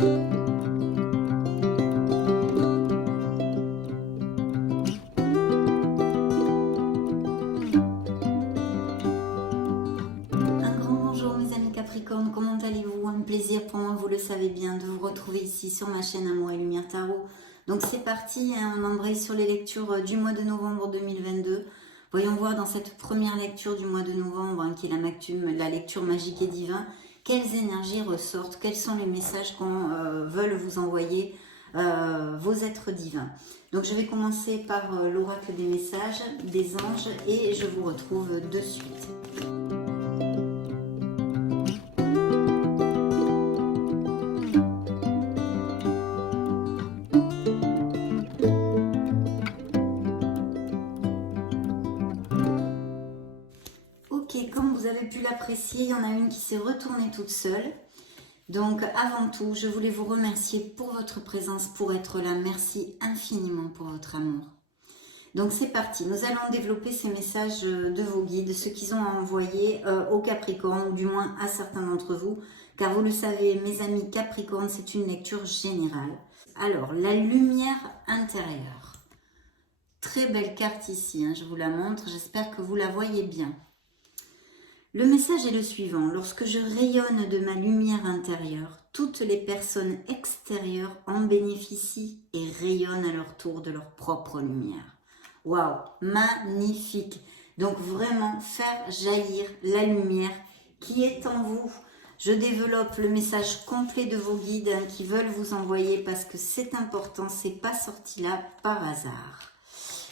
Un grand bonjour mes amis Capricorne, comment allez-vous? Un plaisir pour moi, vous le savez bien, de vous retrouver ici sur ma chaîne Amour et Lumière Tarot. Donc c'est parti, hein, on embraye sur les lectures du mois de novembre 2022. Voyons voir dans cette première lecture du mois de novembre, hein, qui est la lecture magique et divin, quelles énergies ressortent, quels sont les messages qu'on veut vous envoyer vos êtres divins. Donc je vais commencer par l'oracle des messages, des anges, et je vous retrouve de suite. Ok, comme vous avez pu l'apprécier, il y en a une qui s'est retournée toute seule. Donc avant tout, je voulais vous remercier pour votre présence, pour être là. Merci infiniment pour votre amour. Donc c'est parti, nous allons développer ces messages de vos guides, ceux qu'ils ont envoyés aux Capricornes, ou du moins à certains d'entre vous, car vous le savez, mes amis Capricornes, c'est une lecture générale. Alors, la lumière intérieure. Très belle carte ici, hein, je vous la montre, j'espère que vous la voyez bien. Le message est le suivant: lorsque je rayonne de ma lumière intérieure, toutes les personnes extérieures en bénéficient et rayonnent à leur tour de leur propre lumière. Waouh, magnifique! Donc vraiment faire jaillir la lumière qui est en vous. Je développe le message complet de vos guides, hein, qui veulent vous envoyer, parce que c'est important, c'est pas sorti là par hasard.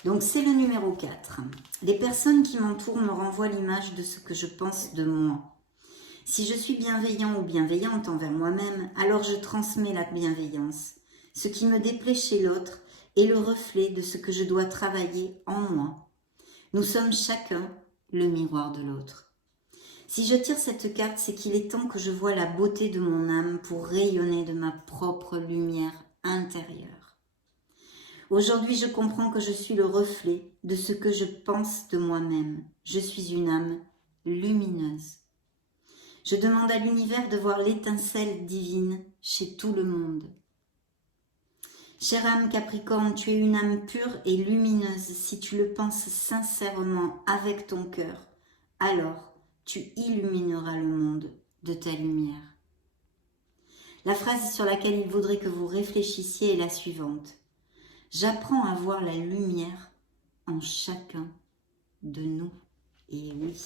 Donc c'est le numéro 4. Les personnes qui m'entourent me renvoient l'image de ce que je pense de moi. Si je suis bienveillant ou bienveillante envers moi-même, alors je transmets la bienveillance. Ce qui me déplaît chez l'autre est le reflet de ce que je dois travailler en moi. Nous sommes chacun le miroir de l'autre. Si je tire cette carte, c'est qu'il est temps que je voie la beauté de mon âme pour rayonner de ma propre lumière intérieure. Aujourd'hui, je comprends que je suis le reflet de ce que je pense de moi-même. Je suis une âme lumineuse. Je demande à l'univers de voir l'étincelle divine chez tout le monde. Chère âme Capricorne, tu es une âme pure et lumineuse. Si tu le penses sincèrement avec ton cœur, alors tu illumineras le monde de ta lumière. La phrase sur laquelle il voudrait que vous réfléchissiez est la suivante: j'apprends à voir la lumière en chacun de nous. Et oui,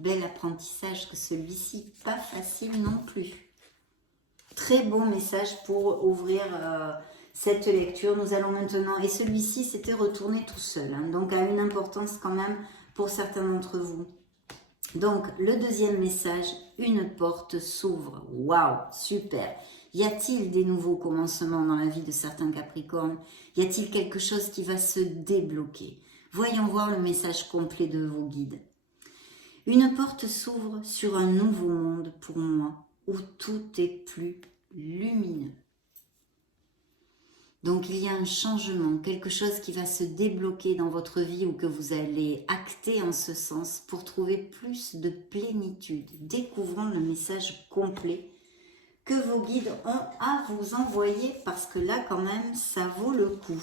bel apprentissage que celui-ci, pas facile non plus. Très bon message pour ouvrir cette lecture. Nous allons maintenant, et celui-ci s'était retourné tout seul, hein, donc a une importance quand même pour certains d'entre vous. Donc le deuxième message, une porte s'ouvre. Waouh, super! Y a-t-il des nouveaux commencements dans la vie de certains Capricornes? Y a-t-il quelque chose qui va se débloquer? Voyons voir le message complet de vos guides. Une porte s'ouvre sur un nouveau monde pour moi, où tout est plus lumineux. Donc il y a un changement, quelque chose qui va se débloquer dans votre vie, ou que vous allez acter en ce sens pour trouver plus de plénitude. Découvrons le message complet que vos guides ont à vous envoyer, parce que là quand même ça vaut le coup.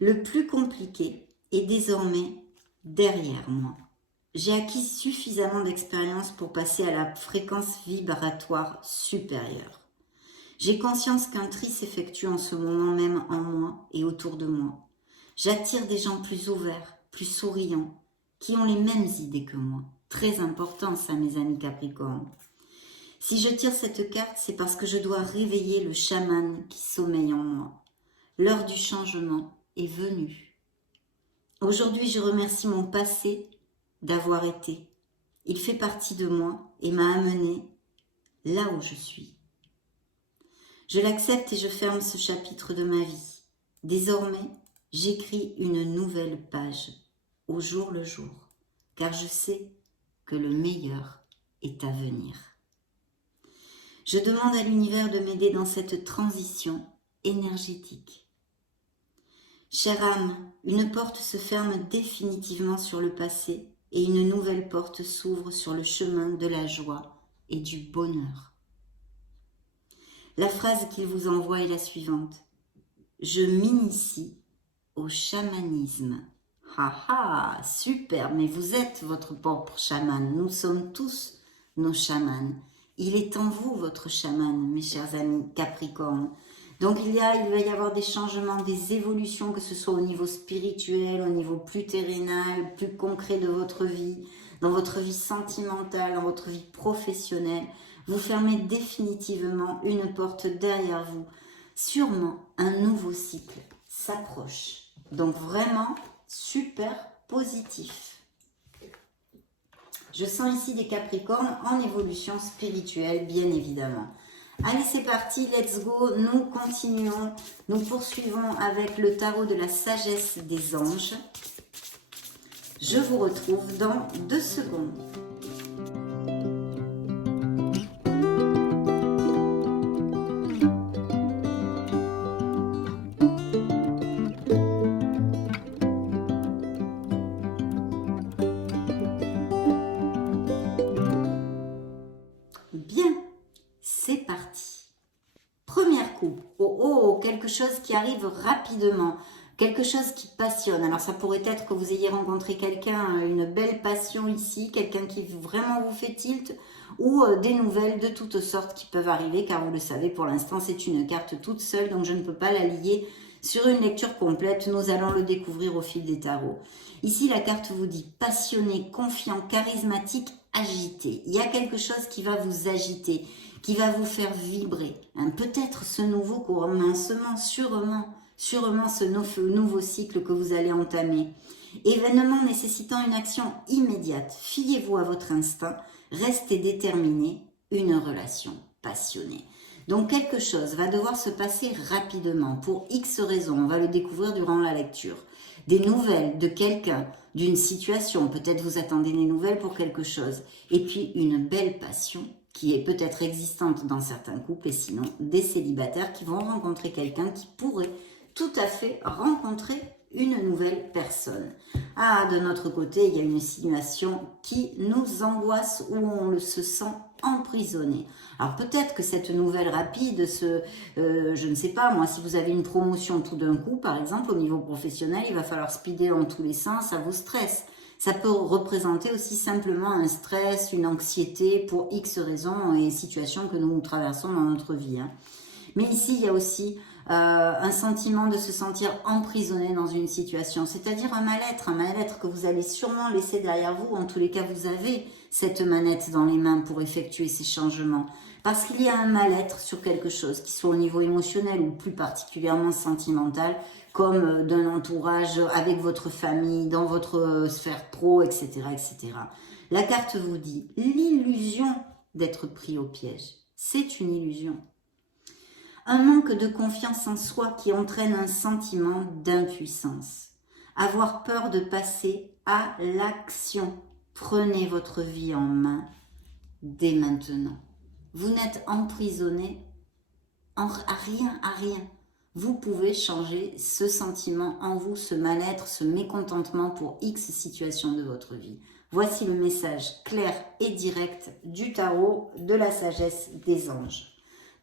Le plus compliqué est désormais derrière moi. J'ai acquis suffisamment d'expérience pour passer à la fréquence vibratoire supérieure. J'ai conscience qu'un tri s'effectue en ce moment même en moi et autour de moi. J'attire des gens plus ouverts, plus souriants, qui ont les mêmes idées que moi. Très important ça, mes amis Capricornes. Si je tire cette carte, c'est parce que je dois réveiller le chaman qui sommeille en moi. L'heure du changement est venue. Aujourd'hui, je remercie mon passé d'avoir été. Il fait partie de moi et m'a amené là où je suis. Je l'accepte et je ferme ce chapitre de ma vie. Désormais, j'écris une nouvelle page, au jour le jour, car je sais que le meilleur est à venir. Je demande à l'univers de m'aider dans cette transition énergétique. Chère âme, une porte se ferme définitivement sur le passé et une nouvelle porte s'ouvre sur le chemin de la joie et du bonheur. La phrase qu'il vous envoie est la suivante. Je m'initie au chamanisme. Ah, super, mais vous êtes votre propre chaman. Nous sommes tous nos chamans. Il est en vous, votre chaman, mes chers amis Capricorne. Donc il va y avoir des changements, des évolutions, que ce soit au niveau spirituel, au niveau plus terrénal, plus concret de votre vie, dans votre vie sentimentale, dans votre vie professionnelle. Vous fermez définitivement une porte derrière vous. Sûrement, un nouveau cycle s'approche. Donc vraiment, super positif. Je sens ici des Capricornes en évolution spirituelle, bien évidemment. Allez, c'est parti, let's go. Nous continuons, nous poursuivons avec le tarot de la sagesse des anges. Je vous retrouve dans 2 secondes. Bien, c'est parti. Premier coup. Oh, quelque chose qui arrive rapidement. Quelque chose qui passionne. Alors ça pourrait être que vous ayez rencontré quelqu'un, une belle passion ici, quelqu'un qui vraiment vous fait tilt, ou des nouvelles de toutes sortes qui peuvent arriver, car vous le savez, pour l'instant c'est une carte toute seule, donc je ne peux pas la lier sur une lecture complète. Nous allons le découvrir au fil des tarots. Ici la carte vous dit passionné, confiant, charismatique, agité. Il y a quelque chose qui va vous agiter, qui va vous faire vibrer. Peut-être ce nouveau commencement, sûrement ce nouveau cycle que vous allez entamer. Événement nécessitant une action immédiate. Fiez-vous à votre instinct, restez déterminé, une relation passionnée. Donc quelque chose va devoir se passer rapidement pour X raisons, on va le découvrir durant la lecture. Des nouvelles de quelqu'un, d'une situation, peut-être vous attendez des nouvelles pour quelque chose. Et puis une belle passion qui est peut-être existante dans certains couples et sinon des célibataires qui vont rencontrer quelqu'un qui pourrait tout à fait rencontrer une nouvelle personne. Ah, de notre côté, il y a une situation qui nous angoisse où on se sent emprisonné. Alors peut-être que cette nouvelle rapide, je ne sais pas, moi, si vous avez une promotion tout d'un coup, par exemple, au niveau professionnel, il va falloir speeder dans tous les sens, ça vous stresse. Ça peut représenter aussi simplement un stress, une anxiété pour X raisons et situations que nous traversons dans notre vie. Mais ici, il y a aussi un sentiment de se sentir emprisonné dans une situation, c'est-à-dire un mal-être que vous allez sûrement laisser derrière vous. En tous les cas, vous avez cette manette dans les mains pour effectuer ces changements. Parce qu'il y a un mal-être sur quelque chose, qui soit au niveau émotionnel ou plus particulièrement sentimental, comme d'un entourage avec votre famille, dans votre sphère pro, etc., etc. La carte vous dit l'illusion d'être pris au piège. C'est une illusion. Un manque de confiance en soi qui entraîne un sentiment d'impuissance. Avoir peur de passer à l'action. Prenez votre vie en main dès maintenant. Vous n'êtes emprisonné à rien. Vous pouvez changer ce sentiment en vous, ce mal-être, ce mécontentement pour X situation de votre vie. Voici le message clair et direct du tarot de la sagesse des anges.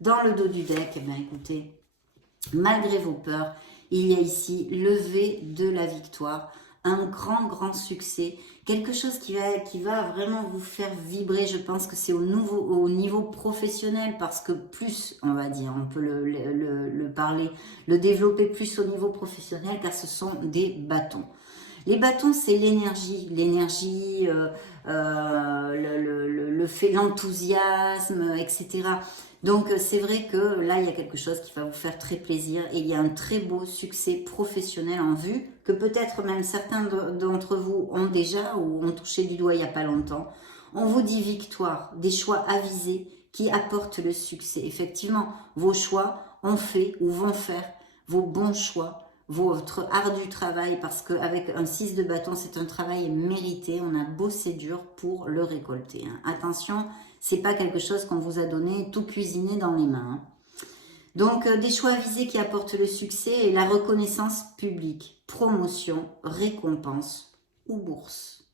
Dans le dos du deck, écoutez, malgré vos peurs, il y a ici levé de la victoire, un grand succès, quelque chose qui va vraiment vous faire vibrer. Je pense que c'est au niveau professionnel, parce que plus, on va dire, on peut le développer plus au niveau professionnel, car ce sont des bâtons. Les bâtons, c'est l'énergie, l'enthousiasme, etc. Donc c'est vrai que là, il y a quelque chose qui va vous faire très plaisir et il y a un très beau succès professionnel en vue, que peut-être même certains d'entre vous ont déjà ou ont touché du doigt il n'y a pas longtemps. On vous dit victoire, des choix avisés qui apportent le succès. Effectivement, vos choix ont fait ou vont faire vos bons choix, votre ardu travail, parce qu'avec un 6 de bâton, c'est un travail mérité, on a bossé dur pour le récolter. Attention, c'est pas quelque chose qu'on vous a donné tout cuisiné dans les mains. Donc, des choix avisés qui apportent le succès et la reconnaissance publique, promotion, récompense ou bourse.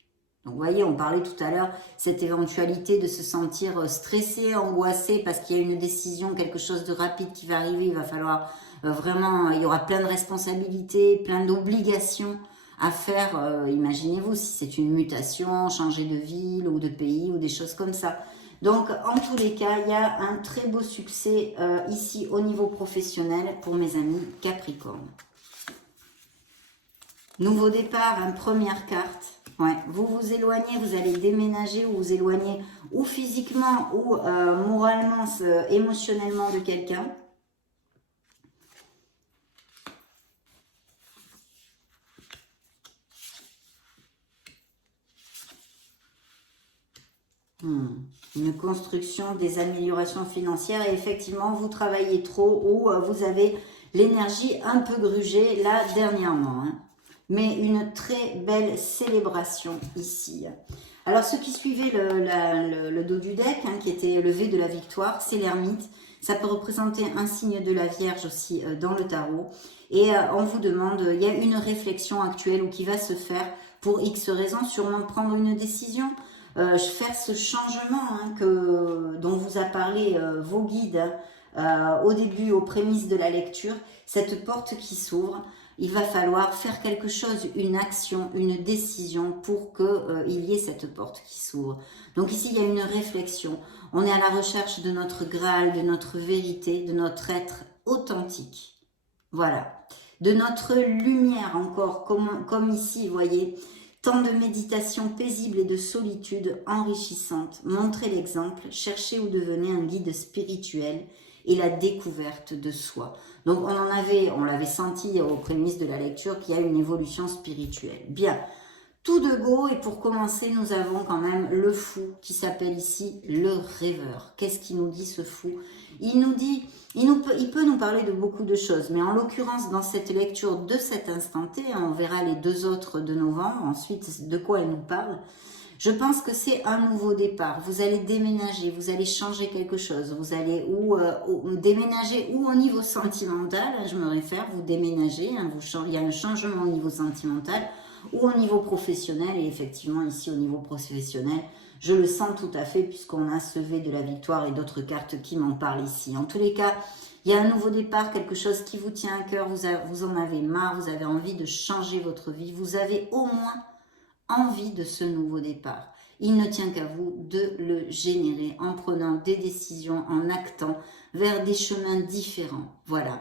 Donc vous voyez, on parlait tout à l'heure, cette éventualité de se sentir stressé, angoissé, parce qu'il y a une décision, quelque chose de rapide qui va arriver, il va falloir vraiment, il y aura plein de responsabilités, plein d'obligations à faire. Imaginez-vous si c'est une mutation, changer de ville ou de pays ou des choses comme ça. Donc en tous les cas, il y a un très beau succès ici au niveau professionnel pour mes amis Capricorne. Nouveau départ, hein, première carte. Ouais, vous vous éloignez, vous allez déménager ou vous éloigner ou physiquement ou moralement, émotionnellement de quelqu'un. Une construction, des améliorations financières et effectivement vous travaillez trop ou vous avez l'énergie un peu grugée là dernièrement. Hein. Mais une très belle célébration ici. Alors ceux qui suivaient le dos du deck, hein, qui était le V de la victoire, c'est l'ermite. Ça peut représenter un signe de la Vierge aussi dans le tarot. Et on vous demande, il y a une réflexion actuelle ou qui va se faire pour X raisons, sûrement prendre une décision. Faire ce changement hein, dont vous a parlé vos guides au début, aux prémices de la lecture, cette porte qui s'ouvre, il va falloir faire quelque chose, une action, une décision pour qu'il y ait cette porte qui s'ouvre. Donc ici, il y a une réflexion. On est à la recherche de notre Graal, de notre vérité, de notre être authentique. Voilà. De notre lumière encore, comme ici, vous voyez. Temps de méditation paisible et de solitude enrichissante. Montrez l'exemple, cherchez ou devenez un guide spirituel et la découverte de soi. Donc on l'avait senti aux prémices de la lecture qu'il y a une évolution spirituelle. Bien, tout de go, et pour commencer, nous avons quand même le fou qui s'appelle ici le rêveur. Qu'est-ce qu'il nous dit ce fou? Il nous dit, il peut nous parler de beaucoup de choses, mais en l'occurrence, dans cette lecture de cet instant T, on verra les 2 autres de novembre, ensuite de quoi elle nous parle. Je pense que c'est un nouveau départ. Vous allez déménager, vous allez changer quelque chose. Vous allez déménager ou au niveau sentimental, je me réfère, vous déménagez, hein, il y a un changement au niveau sentimental ou au niveau professionnel. Et effectivement, ici au niveau professionnel, je le sens tout à fait puisqu'on a ce V de la victoire et d'autres cartes qui m'en parlent ici. En tous les cas, il y a un nouveau départ, quelque chose qui vous tient à cœur, vous en avez marre, vous avez envie de changer votre vie, vous avez au moins envie de ce nouveau départ. Il ne tient qu'à vous de le générer en prenant des décisions, en actant vers des chemins différents. Voilà.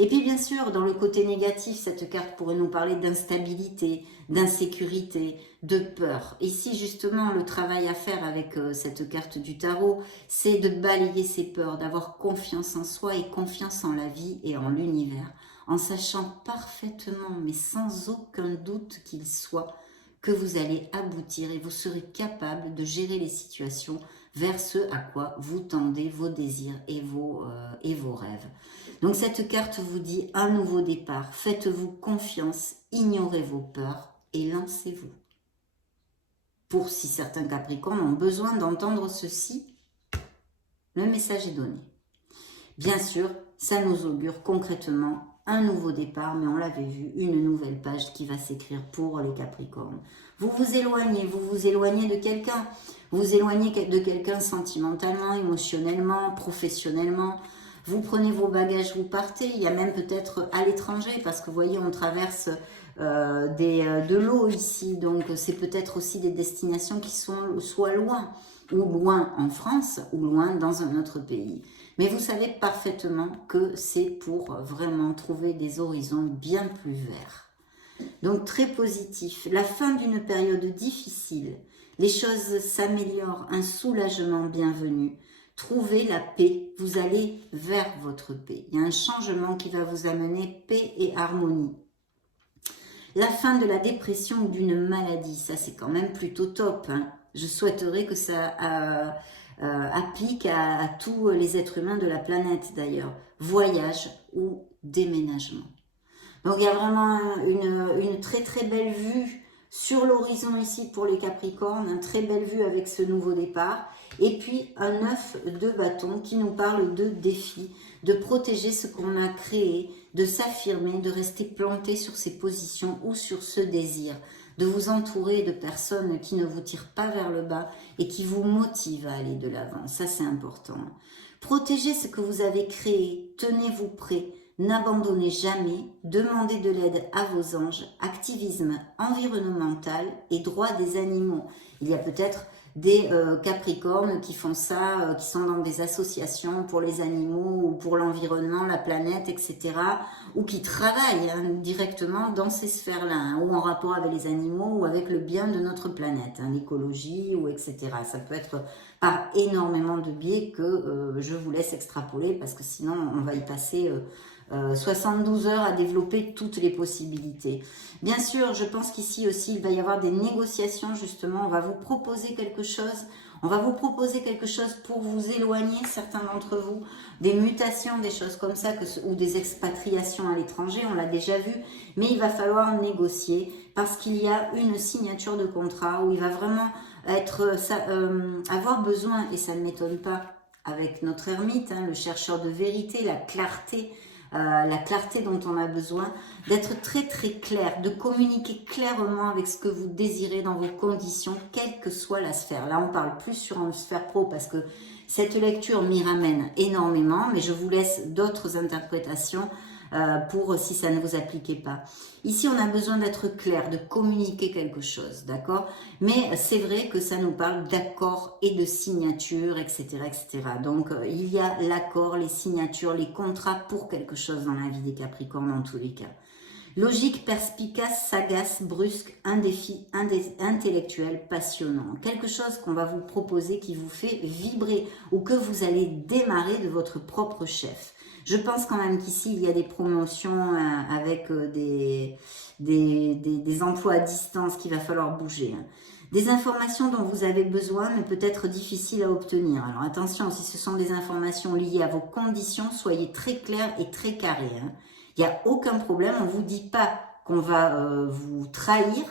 Et puis bien sûr, dans le côté négatif, cette carte pourrait nous parler d'instabilité, d'insécurité, de peur. Ici, justement, le travail à faire avec cette carte du tarot, c'est de balayer ces peurs, d'avoir confiance en soi et confiance en la vie et en l'univers, en sachant parfaitement, mais sans aucun doute qu'il soit, que vous allez aboutir et vous serez capable de gérer les situations vers ce à quoi vous tendez vos désirs et vos rêves. Donc cette carte vous dit un nouveau départ. Faites-vous confiance, ignorez vos peurs et lancez-vous. Pour si certains Capricornes ont besoin d'entendre ceci, le message est donné. Bien sûr, ça nous augure concrètement un nouveau départ, mais on l'avait vu, une nouvelle page qui va s'écrire pour les Capricornes. Vous vous éloignez de quelqu'un, vous vous éloignez de quelqu'un sentimentalement, émotionnellement, professionnellement. Vous prenez vos bagages, vous partez, il y a même peut-être à l'étranger, parce que vous voyez, on traverse de l'eau ici, donc c'est peut-être aussi des destinations qui sont soit loin, ou loin en France, ou loin dans un autre pays. Mais vous savez parfaitement que c'est pour vraiment trouver des horizons bien plus verts. Donc très positif. La fin d'une période difficile. Les choses s'améliorent. Un soulagement bienvenu. Trouvez la paix. Vous allez vers votre paix. Il y a un changement qui va vous amener paix et harmonie. La fin de la dépression ou d'une maladie. Ça, c'est quand même plutôt top. Hein. Je souhaiterais que ça... applique à tous les êtres humains de la planète d'ailleurs, voyage ou déménagement. Donc il y a vraiment une très très belle vue sur l'horizon ici pour les Capricornes, une très belle vue avec ce nouveau départ, et puis un 9 de bâton qui nous parle de défi, de protéger ce qu'on a créé, de s'affirmer, de rester planté sur ses positions ou sur ce désir, de vous entourer de personnes qui ne vous tirent pas vers le bas et qui vous motivent à aller de l'avant. Ça, c'est important. Protégez ce que vous avez créé, tenez-vous prêts, n'abandonnez jamais, demandez de l'aide à vos anges, activisme environnemental et droit des animaux. Il y a peut-être des Capricornes qui font ça, qui sont dans des associations pour les animaux ou pour l'environnement, la planète, etc. Ou qui travaillent directement dans ces sphères-là, ou en rapport avec les animaux ou avec le bien de notre planète, l'écologie, ou etc. Ça peut être par énormément de biais que je vous laisse extrapoler parce que sinon on va y passer 72 heures à développer toutes les possibilités. Bien sûr, je pense qu'ici aussi, il va y avoir des négociations, justement. On va vous proposer quelque chose. On va vous proposer quelque chose pour vous éloigner, certains d'entre vous, des mutations, des choses comme ça, ou des expatriations à l'étranger, on l'a déjà vu. Mais il va falloir négocier parce qu'il y a une signature de contrat où il va vraiment avoir besoin, et ça ne m'étonne pas, avec notre ermite, le chercheur de vérité, la clarté dont on a besoin, d'être très très clair, de communiquer clairement avec ce que vous désirez dans vos conditions, quelle que soit la sphère. Là, on parle plus sur une sphère pro parce que cette lecture m'y ramène énormément, mais je vous laisse d'autres interprétations pour si ça ne vous appliquait pas. Ici, on a besoin d'être clair, de communiquer quelque chose, d'accord? Mais c'est vrai que ça nous parle d'accords et de signatures, etc., etc. Donc, il y a l'accord, les signatures, les contrats pour quelque chose dans la vie des Capricornes en tous les cas. Logique, perspicace, sagace, brusque, un défi intellectuel, passionnant. Quelque chose qu'on va vous proposer qui vous fait vibrer ou que vous allez démarrer de votre propre chef. Je pense quand même qu'ici, il y a des promotions avec des emplois à distance qu'il va falloir bouger. Des informations dont vous avez besoin, mais peut-être difficiles à obtenir. Alors attention, si ce sont des informations liées à vos conditions, soyez très clairs et très carrés. Il n'y a aucun problème, on ne vous dit pas qu'on va vous trahir,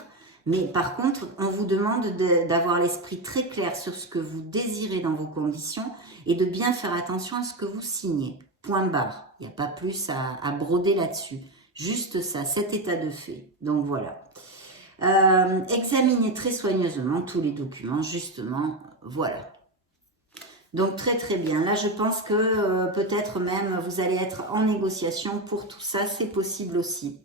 mais par contre, on vous demande d'avoir l'esprit très clair sur ce que vous désirez dans vos conditions et de bien faire attention à ce que vous signez. Point barre. Il n'y a pas plus à broder là-dessus. Juste ça, cet état de fait. Donc voilà. Examinez très soigneusement tous les documents, justement. Voilà. Donc très très bien. Là, je pense que peut-être même vous allez être en négociation pour tout ça. C'est possible aussi.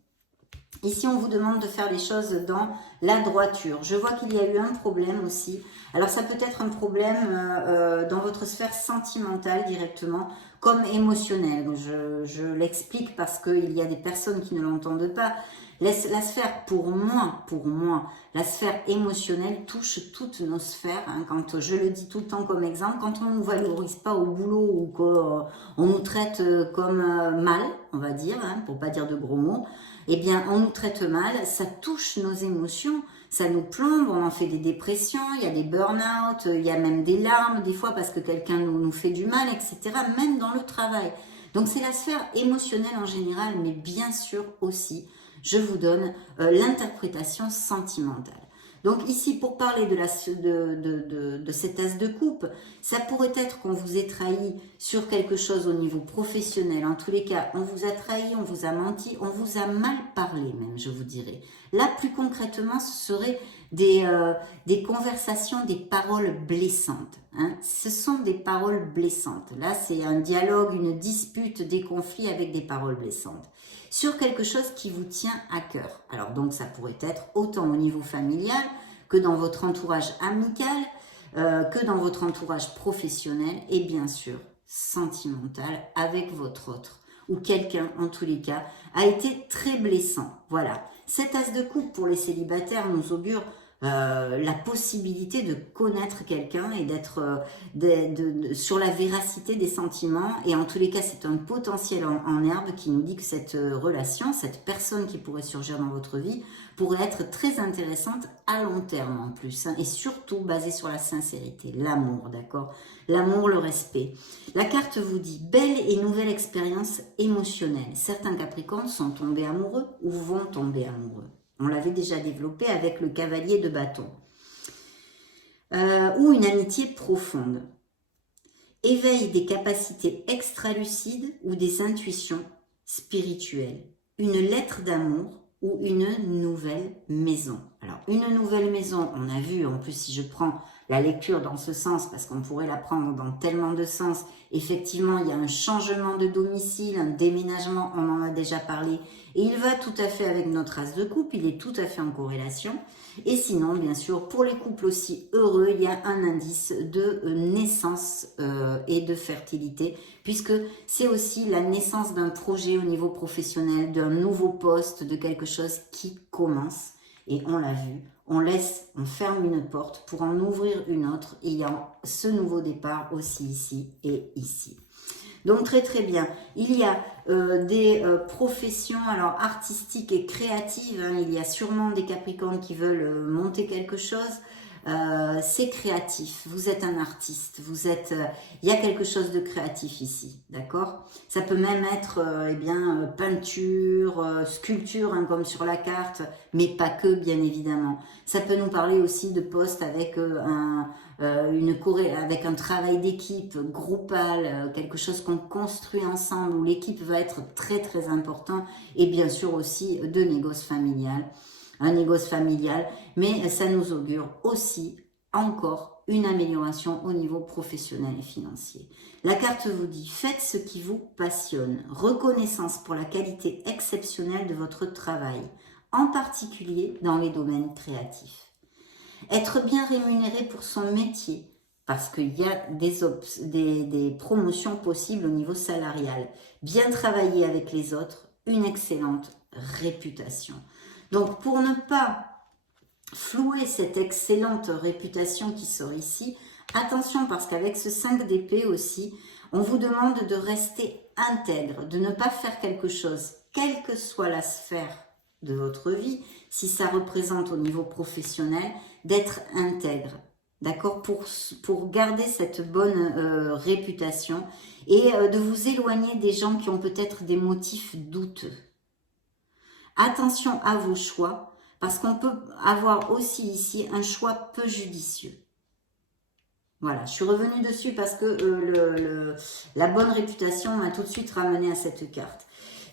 Ici, on vous demande de faire les choses dans la droiture. Je vois qu'il y a eu un problème aussi. Alors, ça peut être un problème dans votre sphère sentimentale directement, comme émotionnelle. Je l'explique parce qu'il y a des personnes qui ne l'entendent pas. La sphère, pour moi, la sphère émotionnelle touche toutes nos sphères. Quand je le dis tout le temps comme exemple, quand on ne nous valorise pas au boulot ou qu'on nous traite comme mal, on va dire, pour pas dire de gros mots, eh bien, on nous traite mal, ça touche nos émotions, ça nous plombe, on en fait des dépressions, il y a des burn-out, il y a même des larmes, des fois parce que quelqu'un nous fait du mal, etc., même dans le travail. Donc, c'est la sphère émotionnelle en général, mais bien sûr aussi, je vous donne l'interprétation sentimentale. Donc ici, pour parler de cet as de coupe, ça pourrait être qu'on vous ait trahi sur quelque chose au niveau professionnel. En tous les cas, on vous a trahi, on vous a menti, on vous a mal parlé même, je vous dirais. Là, plus concrètement, ce serait des conversations, des paroles blessantes. Ce sont des paroles blessantes. Là, c'est un dialogue, une dispute, des conflits avec des paroles blessantes. Sur quelque chose qui vous tient à cœur. Alors donc ça pourrait être autant au niveau familial que dans votre entourage amical, que dans votre entourage professionnel et bien sûr sentimental avec votre autre ou quelqu'un en tous les cas a été très blessant. Voilà, cet as de coupe pour les célibataires nous augure la possibilité de connaître quelqu'un et d'être sur la véracité des sentiments. Et en tous les cas, c'est un potentiel en herbe qui nous dit que cette relation, cette personne qui pourrait surgir dans votre vie, pourrait être très intéressante à long terme en plus. Et surtout basée sur la sincérité, l'amour, d'accord? L'amour, le respect. La carte vous dit belle et nouvelle expérience émotionnelle. Certains Capricornes sont tombés amoureux ou vont tomber amoureux. On l'avait déjà développé avec le cavalier de bâton. Ou une amitié profonde. Éveil des capacités extra-lucides ou des intuitions spirituelles. Une lettre d'amour ou une nouvelle maison. Alors, une nouvelle maison, on a vu, en plus si je prends la lecture dans ce sens, parce qu'on pourrait la prendre dans tellement de sens, effectivement, il y a un changement de domicile, un déménagement, on en a déjà parlé, et il va tout à fait avec notre as de couple, il est tout à fait en corrélation. Et sinon, bien sûr, pour les couples aussi heureux, il y a un indice de naissance et de fertilité, puisque c'est aussi la naissance d'un projet au niveau professionnel, d'un nouveau poste, de quelque chose qui commence. Et on l'a vu, on ferme une porte pour en ouvrir une autre, ayant ce nouveau départ aussi ici et ici. Donc très très bien. Il y a des professions alors artistiques et créatives. Hein. Il y a sûrement des Capricornes qui veulent monter quelque chose. C'est créatif. Vous êtes un artiste. Vous êtes. Il y a quelque chose de créatif ici, d'accord. Ça peut même être peinture, sculpture, hein, comme sur la carte, mais pas que, bien évidemment. Ça peut nous parler aussi de postes avec avec un travail d'équipe, groupal, quelque chose qu'on construit ensemble, où l'équipe va être très très important, et bien sûr aussi de négoce familial. Un négoce familial, mais ça nous augure aussi encore une amélioration au niveau professionnel et financier. La carte vous dit, faites ce qui vous passionne, reconnaissance pour la qualité exceptionnelle de votre travail, en particulier dans les domaines créatifs. Être bien rémunéré pour son métier, parce qu'il y a des promotions possibles au niveau salarial. Bien travailler avec les autres, une excellente réputation. Donc, pour ne pas flouer cette excellente réputation qui sort ici, attention parce qu'avec ce 5 d'épée aussi, on vous demande de rester intègre, de ne pas faire quelque chose, quelle que soit la sphère de votre vie, si ça représente au niveau professionnel, d'être intègre, d'accord, pour garder cette bonne réputation et de vous éloigner des gens qui ont peut-être des motifs douteux. Attention à vos choix, parce qu'on peut avoir aussi ici un choix peu judicieux. Voilà, je suis revenue dessus parce que la bonne réputation m'a tout de suite ramené à cette carte.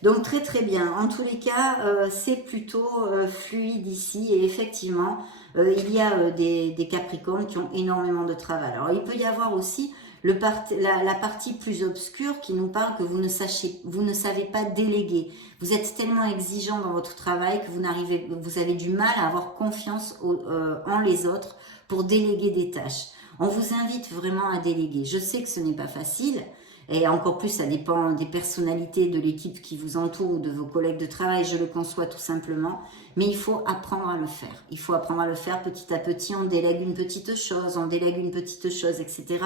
Donc très très bien, en tous les cas, c'est plutôt fluide ici et effectivement, il y a des Capricornes qui ont énormément de travail. Alors il peut y avoir aussi la partie plus obscure qui nous parle que vous ne savez pas déléguer. Vous êtes tellement exigeant dans votre travail que vous avez du mal à avoir confiance en les autres pour déléguer des tâches. On vous invite vraiment à déléguer. Je sais que ce n'est pas facile. Et encore plus, ça dépend des personnalités de l'équipe qui vous entoure ou de vos collègues de travail, je le conçois tout simplement. Mais il faut apprendre à le faire. Il faut apprendre à le faire petit à petit. On délègue une petite chose, etc.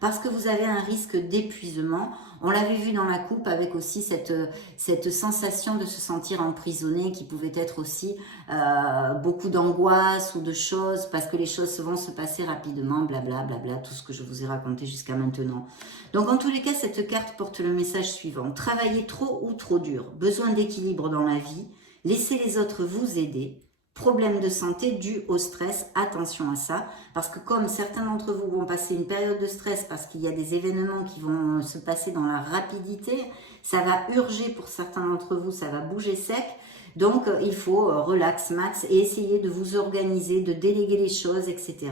Parce que vous avez un risque d'épuisement. On l'avait vu dans la coupe avec aussi cette sensation de se sentir emprisonné qui pouvait être aussi beaucoup d'angoisse ou de choses parce que les choses vont se passer rapidement, blabla, blabla, tout ce que je vous ai raconté jusqu'à maintenant. Donc en tous les cas, cette carte porte le message suivant. Travailler trop ou trop dur, besoin d'équilibre dans la vie, laissez les autres vous aider. Problème de santé dû au stress, attention à ça, parce que comme certains d'entre vous vont passer une période de stress parce qu'il y a des événements qui vont se passer dans la rapidité, ça va urger pour certains d'entre vous, ça va bouger sec, donc il faut relax max et essayer de vous organiser, de déléguer les choses, etc.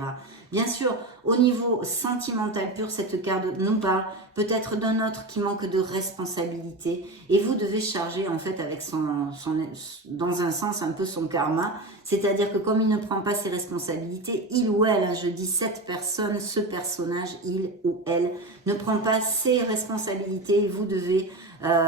Bien sûr, au niveau sentimental pur, cette carte nous parle peut-être d'un autre qui manque de responsabilité et vous devez charger en fait avec dans un sens un peu son karma, c'est-à-dire que comme il ne prend pas ses responsabilités, il ou elle, hein, je dis cette personne, ce personnage, il ou elle, ne prend pas ses responsabilités et vous devez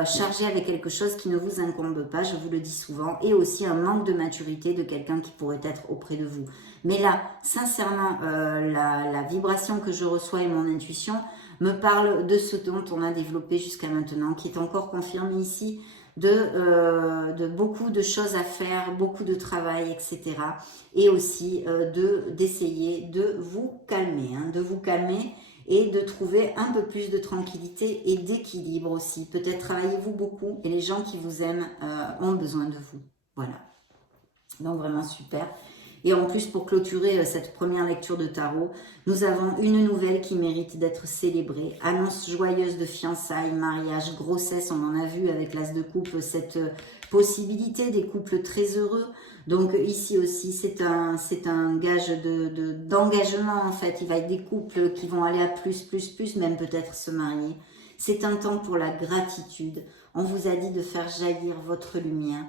charger avec quelque chose qui ne vous incombe pas, je vous le dis souvent, et aussi un manque de maturité de quelqu'un qui pourrait être auprès de vous. Mais là, sincèrement, la vibration que je reçois et mon intuition me parle de ce dont on a développé jusqu'à maintenant, qui est encore confirmé ici, de beaucoup de choses à faire, beaucoup de travail, etc. Et aussi d'essayer de vous calmer, hein, de vous calmer et de trouver un peu plus de tranquillité et d'équilibre aussi. Peut-être travaillez-vous beaucoup et les gens qui vous aiment ont besoin de vous. Voilà. Donc vraiment super. Et en plus, pour clôturer cette première lecture de tarot, nous avons une nouvelle qui mérite d'être célébrée. Annonce joyeuse de fiançailles, mariage, grossesse. On en a vu avec l'as de coupe cette possibilité des couples très heureux. Donc ici aussi, c'est un gage d'engagement en fait. Il va y avoir des couples qui vont aller à plus, même peut-être se marier. C'est un temps pour la gratitude. On vous a dit de faire jaillir votre lumière,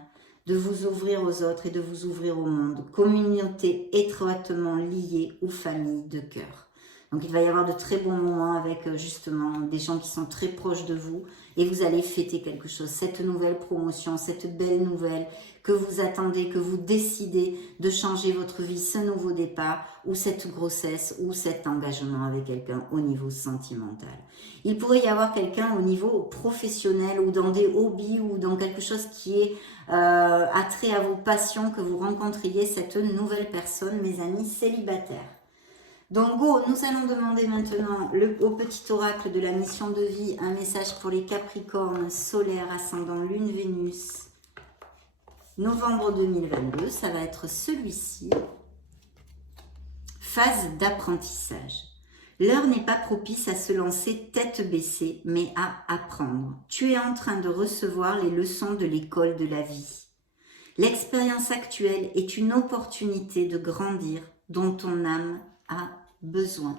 de vous ouvrir aux autres et de vous ouvrir au monde. Communauté étroitement liée ou famille de cœur. Donc il va y avoir de très bons moments avec justement des gens qui sont très proches de vous et vous allez fêter quelque chose. Cette nouvelle promotion, cette belle nouvelle que vous attendez, que vous décidez de changer votre vie, ce nouveau départ ou cette grossesse ou cet engagement avec quelqu'un au niveau sentimental. Il pourrait y avoir quelqu'un au niveau professionnel ou dans des hobbies ou dans quelque chose qui est attrait à vos passions, que vous rencontriez cette nouvelle personne, mes amis célibataires. Donc go, nous allons demander maintenant au petit oracle de la mission de vie un message pour les Capricornes, solaire, ascendant, lune, Vénus. Novembre 2022, ça va être celui-ci. Phase d'apprentissage. L'heure n'est pas propice à se lancer tête baissée, mais à apprendre. Tu es en train de recevoir les leçons de l'école de la vie. L'expérience actuelle est une opportunité de grandir dont ton âme a besoin.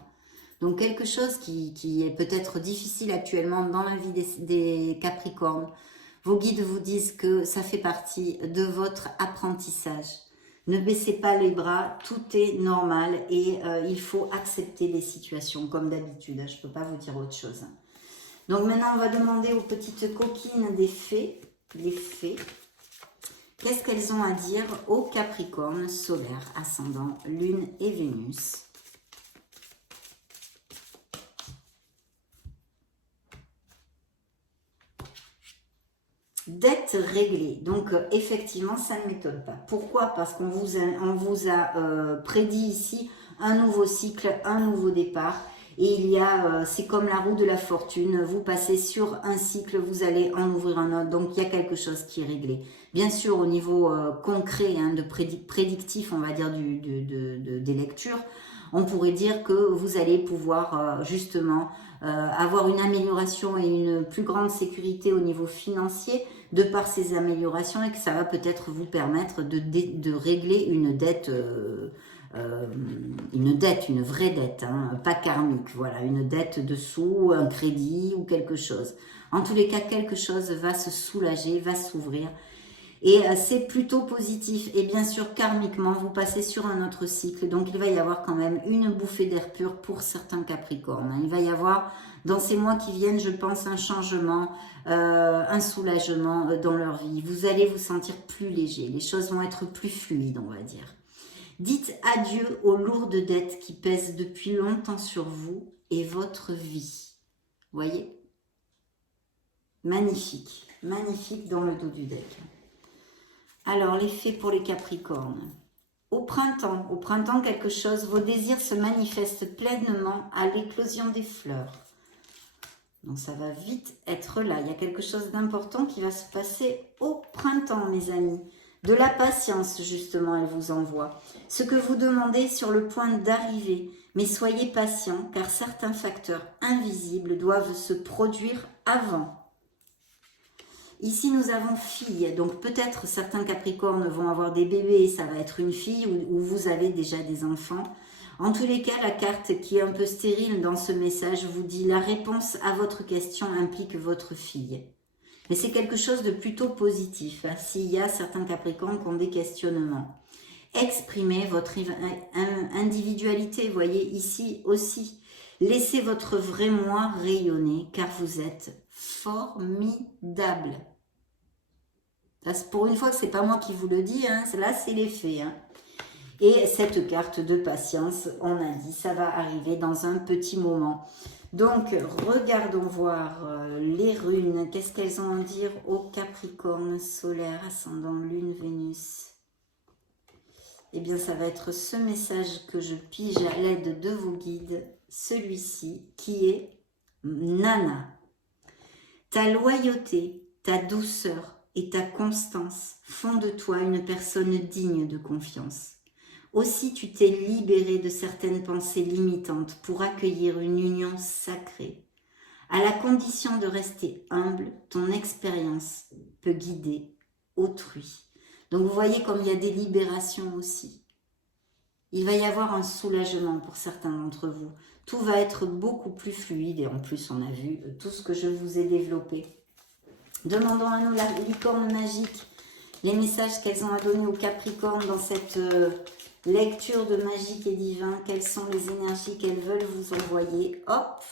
Donc quelque chose qui est peut-être difficile actuellement dans la vie des Capricornes. Vos guides vous disent que ça fait partie de votre apprentissage. Ne baissez pas les bras, tout est normal et il faut accepter les situations comme d'habitude. Je ne peux pas vous dire autre chose. Donc maintenant, on va demander aux petites coquines des fées, les fées, qu'est-ce qu'elles ont à dire aux Capricornes, solaire, ascendant, lune et Vénus. Dette réglée. Donc, effectivement, ça ne m'étonne pas. Pourquoi? Parce qu'on vous a prédit ici un nouveau cycle, un nouveau départ. Et il y a, c'est comme la roue de la fortune. Vous passez sur un cycle, vous allez en ouvrir un autre. Donc, il y a quelque chose qui est réglé. Bien sûr, au niveau concret, hein, de prédictif, on va dire, des lectures, on pourrait dire que vous allez pouvoir justement avoir une amélioration et une plus grande sécurité au niveau financier de par ces améliorations et que ça va peut-être vous permettre de régler une dette, une vraie dette, hein, pas karmique, voilà, une dette de sous, un crédit ou quelque chose. En tous les cas, quelque chose va se soulager, va s'ouvrir. Et c'est plutôt positif. Et bien sûr, karmiquement, vous passez sur un autre cycle. Donc, il va y avoir quand même une bouffée d'air pur pour certains Capricornes. Il va y avoir, dans ces mois qui viennent, je pense, un changement, un soulagement dans leur vie. Vous allez vous sentir plus léger. Les choses vont être plus fluides, on va dire. Dites adieu aux lourdes dettes qui pèsent depuis longtemps sur vous et votre vie. Voyez? Magnifique. Magnifique dans le dos du deck. Alors, l'effet pour les Capricornes. Au printemps quelque chose, vos désirs se manifestent pleinement à l'éclosion des fleurs. Donc, ça va vite être là. Il y a quelque chose d'important qui va se passer au printemps, mes amis. De la patience, justement, elle vous envoie. Ce que vous demandez est sur le point d'arriver, mais soyez patient, car certains facteurs invisibles doivent se produire avant. Ici, nous avons fille, donc peut-être certains Capricornes vont avoir des bébés, ça va être une fille, ou vous avez déjà des enfants. En tous les cas, la carte qui est un peu stérile dans ce message vous dit la réponse à votre question implique votre fille. Mais c'est quelque chose de plutôt positif, hein, s'il y a certains Capricornes qui ont des questionnements. Exprimez votre individualité, voyez ici aussi. Laissez votre vrai moi rayonner, car vous êtes formidable. Pour une fois que c'est pas moi qui vous le dis, hein, là c'est les faits. Hein. Et cette carte de patience, on a dit, ça va arriver dans un petit moment. Donc, regardons voir les runes. Qu'est-ce qu'elles ont à dire au Capricorne, solaire, ascendant, lune, Vénus? Eh bien, ça va être ce message que je pige à l'aide de vos guides, celui-ci, qui est Nana. Ta loyauté, ta douceur et ta constance font de toi une personne digne de confiance. Aussi, tu t'es libéré de certaines pensées limitantes pour accueillir une union sacrée. À la condition de rester humble, ton expérience peut guider autrui. Donc vous voyez comme il y a des libérations aussi. Il va y avoir un soulagement pour certains d'entre vous. Tout va être beaucoup plus fluide et en plus on a vu tout ce que je vous ai développé. Demandons à nos licornes magiques les messages qu'elles ont à donner aux Capricornes dans cette lecture de magique et divin. Quelles sont les énergies qu'elles veulent vous envoyer. Hop,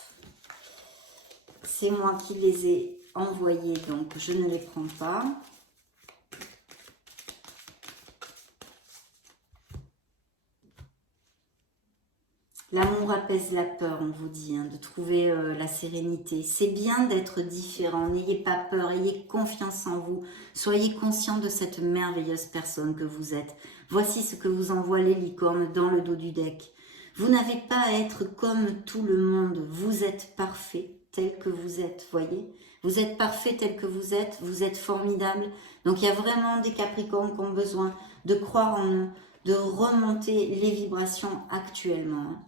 c'est moi qui les ai envoyées, donc je ne les prends pas. L'amour apaise la peur, on vous dit, de trouver la sérénité. C'est bien d'être différent, n'ayez pas peur, ayez confiance en vous. Soyez conscient de cette merveilleuse personne que vous êtes. Voici ce que vous envoie les licornes dans le dos du deck. Vous n'avez pas à être comme tout le monde, vous êtes parfait tel que vous êtes, voyez. Vous êtes parfait tel que vous êtes formidable. Donc il y a vraiment des Capricornes qui ont besoin de croire en eux, de remonter les vibrations actuellement.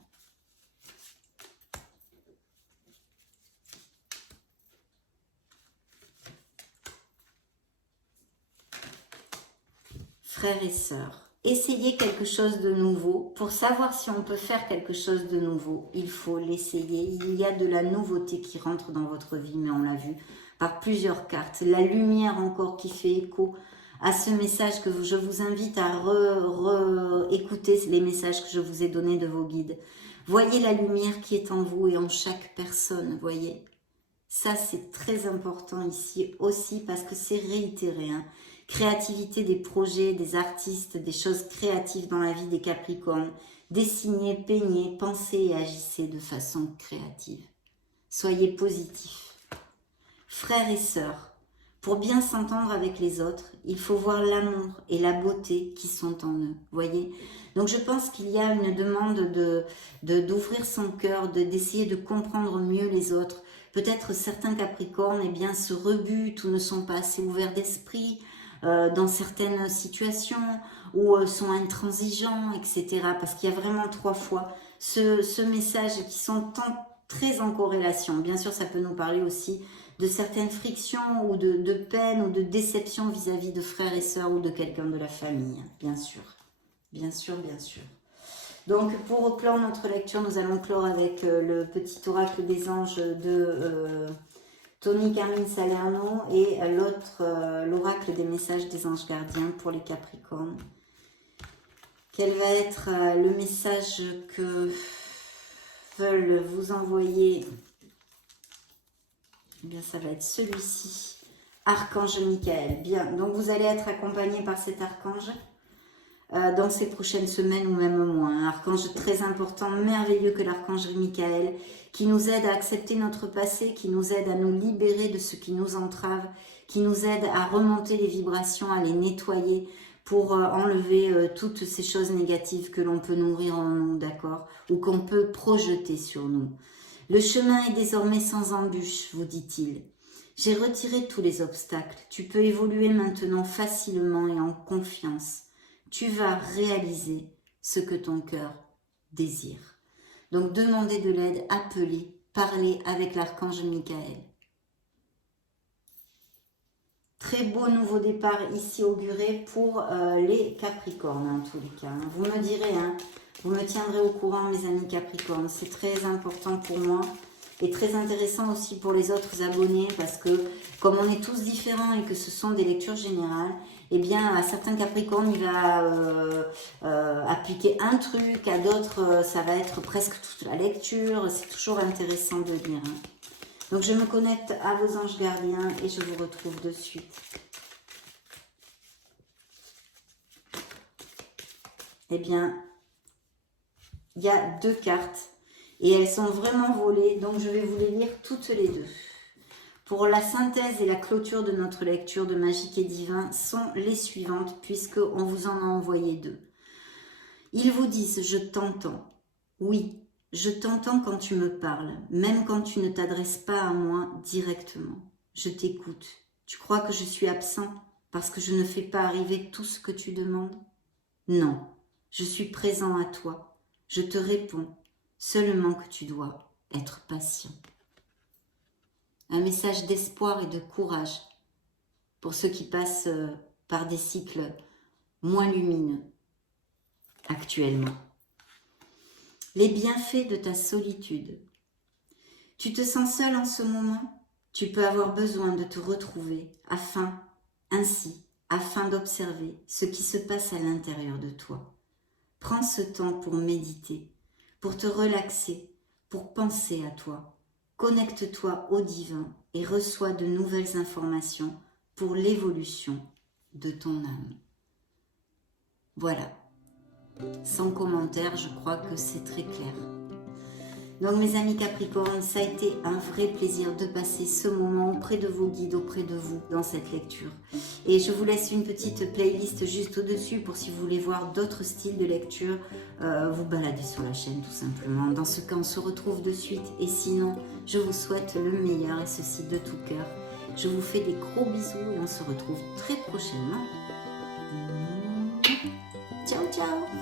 Frères et sœurs, essayez quelque chose de nouveau. Pour savoir si on peut faire quelque chose de nouveau, il faut l'essayer. Il y a de la nouveauté qui rentre dans votre vie, mais on l'a vu par plusieurs cartes. La lumière encore qui fait écho à ce message que je vous invite à écouter les messages que je vous ai donnés de vos guides. Voyez la lumière qui est en vous et en chaque personne, voyez. Ça, c'est très important ici aussi parce que c'est réitéré, Créativité des projets, des artistes, des choses créatives dans la vie des Capricornes. Dessinez, peignez, pensez et agissez de façon créative. Soyez positifs. Frères et sœurs, pour bien s'entendre avec les autres, il faut voir l'amour et la beauté qui sont en eux. Voyez. Donc je pense qu'il y a une demande d'ouvrir son cœur, d'essayer de comprendre mieux les autres. Peut-être certains Capricornes se rebutent ou ne sont pas assez ouverts d'esprit, dans certaines situations ou sont intransigeants, etc. Parce qu'il y a vraiment 3 fois ce message qui sont très en corrélation. Bien sûr, ça peut nous parler aussi de certaines frictions ou de peine ou de déception vis-à-vis de frères et sœurs ou de quelqu'un de la famille, bien sûr. Bien sûr, bien sûr. Donc, pour clore notre lecture, nous allons clore avec le petit oracle des anges de Tony Carmine Salerno et l'autre, l'oracle des messages des anges gardiens pour les Capricornes. Quel va être le message que veulent vous envoyer? Eh bien, ça va être celui-ci. Archange Michael. Bien, donc vous allez être accompagné par cet archange dans ces prochaines semaines ou même mois. Un archange très important, merveilleux que l'archange Michael, qui nous aide à accepter notre passé, qui nous aide à nous libérer de ce qui nous entrave, qui nous aide à remonter les vibrations, à les nettoyer pour enlever toutes ces choses négatives que l'on peut nourrir en nous, d'accord, ou qu'on peut projeter sur nous. Le chemin est désormais sans embûche, vous dit-il. J'ai retiré tous les obstacles. Tu peux évoluer maintenant facilement et en confiance. Tu vas réaliser ce que ton cœur désire. Donc, demandez de l'aide, appelez, parlez avec l'archange Michael. Très beau nouveau départ ici auguré pour les Capricornes, en tous les cas. Vous me direz, vous me tiendrez au courant, mes amis Capricornes. C'est très important pour moi et très intéressant aussi pour les autres abonnés parce que, comme on est tous différents et que ce sont des lectures générales, eh bien, à certains Capricornes, il va appliquer un truc, à d'autres, ça va être presque toute la lecture. C'est toujours intéressant de lire. Donc, je me connecte à vos anges gardiens et je vous retrouve de suite. Eh bien, il y a 2 cartes et elles sont vraiment volées, donc je vais vous les lire toutes les 2. Pour la synthèse et la clôture de notre lecture de Magique et Divin sont les suivantes, puisqu'on vous en a envoyé 2. Ils vous disent « Je t'entends ». Oui, je t'entends quand tu me parles, même quand tu ne t'adresses pas à moi directement. Je t'écoute. Tu crois que je suis absent parce que je ne fais pas arriver tout ce que tu demandes? Non, Je suis présent à toi. Je te réponds. Seulement que tu dois être patient. Un message d'espoir et de courage pour ceux qui passent par des cycles moins lumineux actuellement. Les bienfaits de ta solitude. Tu te sens seul en ce moment? Tu peux avoir besoin de te retrouver afin d'observer ce qui se passe à l'intérieur de toi. Prends ce temps pour méditer, pour te relaxer, pour penser à toi. Connecte-toi au divin et reçois de nouvelles informations pour l'évolution de ton âme. Voilà. Sans commentaire, je crois que c'est très clair. Donc mes amis Capricorne, ça a été un vrai plaisir de passer ce moment auprès de vos guides, auprès de vous dans cette lecture. Et je vous laisse une petite playlist juste au-dessus pour si vous voulez voir d'autres styles de lecture, vous balader sur la chaîne tout simplement. Dans ce cas, on se retrouve de suite et sinon, je vous souhaite le meilleur et ceci de tout cœur. Je vous fais des gros bisous et on se retrouve très prochainement. Ciao, ciao!